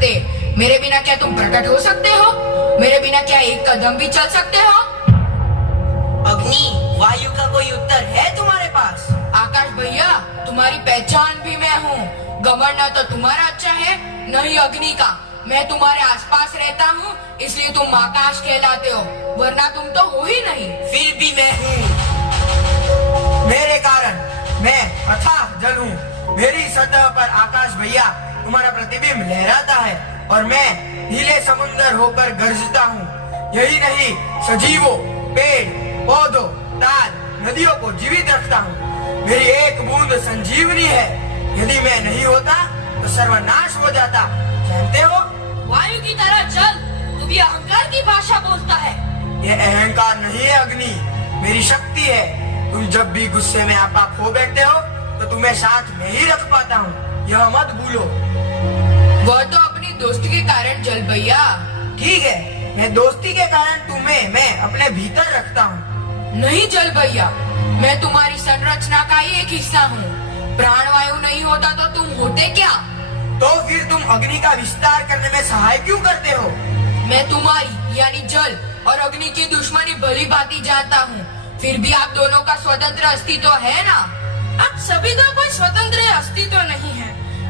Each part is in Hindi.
सकते। मेरे बिना क्या तुम प्रकट हो सकते हो? मेरे बिना क्या एक कदम भी चल सकते हो? अग्नि, वायु का कोई उत्तर है तुम्हारे पास? आकाश भैया, तुम्हारी पहचान भी मैं हूँ। घमंड न तो तुम्हारा अच्छा है, न ही अग्नि का। मैं तुम्हारे आसपास रहता हूँ, इसलिए तुम आकाश कहलाते हो, वरना तुम तो हो ही नहीं। फिर भी मैं हूँ। मेरे कारण मैं अथाह जल हूँ। मेरी सतह पर आकाश भैया तुम्हारा प्रतिबिंब लहराता है और मैं नीले समुंदर होकर गरजता हूँ। यही नहीं, सजीवों, पेड़, पौधों, ताल, नदियों को जीवित रखता हूँ। मेरी एक बूंद संजीवनी है। यदि मैं नहीं होता तो सर्वनाश हो जाता। जानते हो, वायु की तरह जल, तू भी अहंकार की भाषा बोलता है। यह अहंकार नहीं है अग्नि, मेरी शक्ति है। तुम जब भी गुस्से में आपा खो बैठते हो तो तुम्हें साथ में ही रख पाता हूँ, यह मत भूलो। वह तो अपनी दोस्ती के कारण जल भैया। ठीक है, मैं दोस्ती के कारण तुम्हें मैं अपने भीतर रखता हूँ। नहीं जल भैया, मैं तुम्हारी संरचना का ही एक हिस्सा हूँ। प्राणवायु नहीं होता तो तुम होते क्या? तो फिर तुम अग्नि का विस्तार करने में सहाय क्यों करते हो? मैं तुम्हारी यानी जल और अग्नि की दुश्मनी भली भांति जानता हूँ। फिर भी आप दोनों का स्वतंत्र अस्तित्व है ना? आप सभी का कोई स्वतंत्र अस्तित्व नहीं है।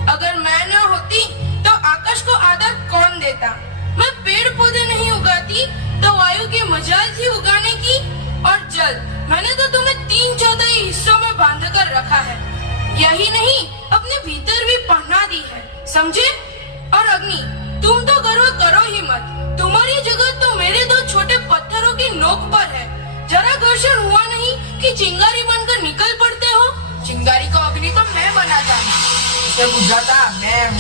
अगर मैं न होती तो आकाश को आदर कौन देता? मैं पेड़ पौधे नहीं उगाती तो वायु की मजाल थी उगाने की। और जल, मैंने तो तुम्हें 3/4 हिस्सों में बांध कर रखा है। यही नहीं, अपने भीतर भी पहना दी है, समझे? और अग्नि, तुम तो गर्व करो ही मत। तुम्हारी जगह तो मेरे 2 छोटे पत्थरों की नोक पर है। जरा घर्षण हुआ नहीं कि चिंगारी बनकर निकल पड़ते हो। चिंगारी को अग्नि तो मैं बनाता हूँ। इसे बुझाता मैं हूँ।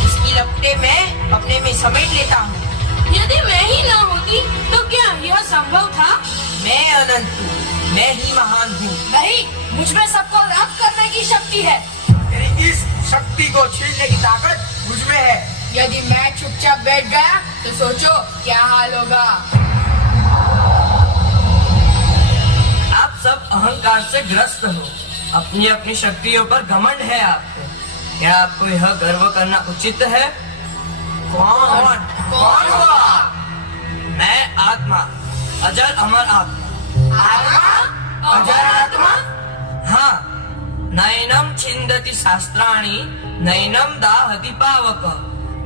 इसकी लपटें मैं अपने में समेट लेता हूँ। यदि मैं ही न होती तो क्या यह संभव था? मैं अनंत हूँ, मैं ही महान हूँ। नहीं, मुझ में सबको राख करने की शक्ति है। तेरी इस शक्ति को छीनने की ताकत मुझ में है। यदि मैं चुपचाप बैठ गया तो सोचो क्या हाल होगा। आप सब अहंकार से ग्रस्त हो। अपनी अपनी शक्तियों पर घमंड है आपको। क्या आपको यह गर्व करना उचित है? कौन कौन हो आप? मैं आत्मा, अजर अमर आत्मा। आत्मा? अजर आत्मा? हाँ, नैनम छिंदति शास्त्राणि, नैनम दाहति पावक,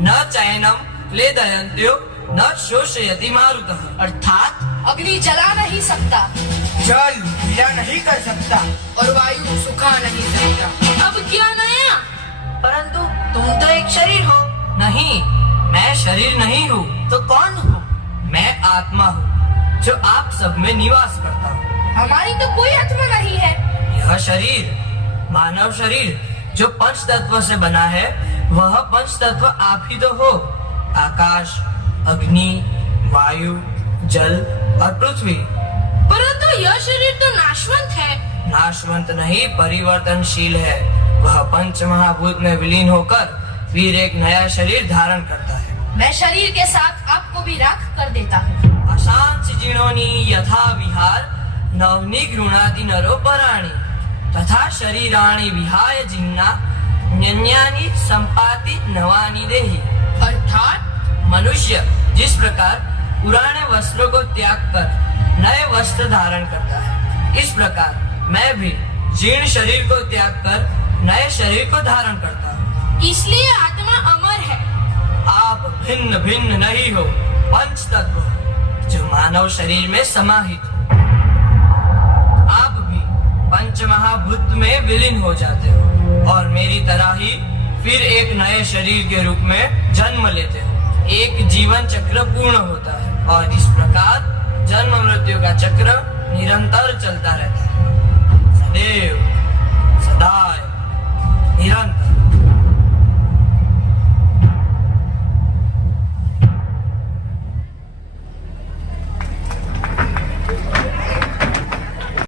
न चैनम क्लेदयन्त्यो, न शोषयति मारुतः। अर्थात अग्नि जला नहीं सकता, जल पीला नहीं कर सकता और वायु सुखा नहीं सकता। अब क्या नया? परंतु तुम तो एक शरीर हो। नहीं, मैं शरीर नहीं हूँ। तो कौन हो? मैं आत्मा हूँ जो आप सब में निवास करता हूँ। हमारी तो कोई आत्मा नहीं है। यह शरीर, मानव शरीर जो पंच तत्व से बना है, वह पंच तत्व आप ही तो हो। आकाश, अग्नि, वायु, जल और पृथ्वी। परंतु यह शरीर तो नाशवंत है। नाशवंत नहीं, परिवर्तनशील है। वह पंच महाभूत में विलीन होकर फिर एक नया शरीर धारण करता है। मैं शरीर के साथ आपको भी राख कर देता हूँ। अशांत जीर्णोनि यथा विहार, नवनी गृणाति नरो पराणि, तथा शरीराणि विहाय जिन्ना, न्यन्यानि संपाति नवानि देहि। अर्थात मनुष्य जिस प्रकार पुराने वस्त्रों को त्याग कर नए वस्त्र धारण करता है, इस प्रकार मैं भी जीर्ण शरीर को त्याग कर नए शरीर को धारण करता हूँ। इसलिए आत्मा अमर है। आप भिन्न भिन्न नहीं हो, पंच तत्व हो जो मानव शरीर में समाहित हो। आप भी पंच महाभूत में विलीन हो जाते हो और मेरी तरह ही फिर एक नए शरीर के रूप में जन्म लेते हो। एक जीवन चक्र पूर्ण होता है और इस प्रकार जन्म मृत्यु का चक्र निरंतर चलता रहता है, सदैव।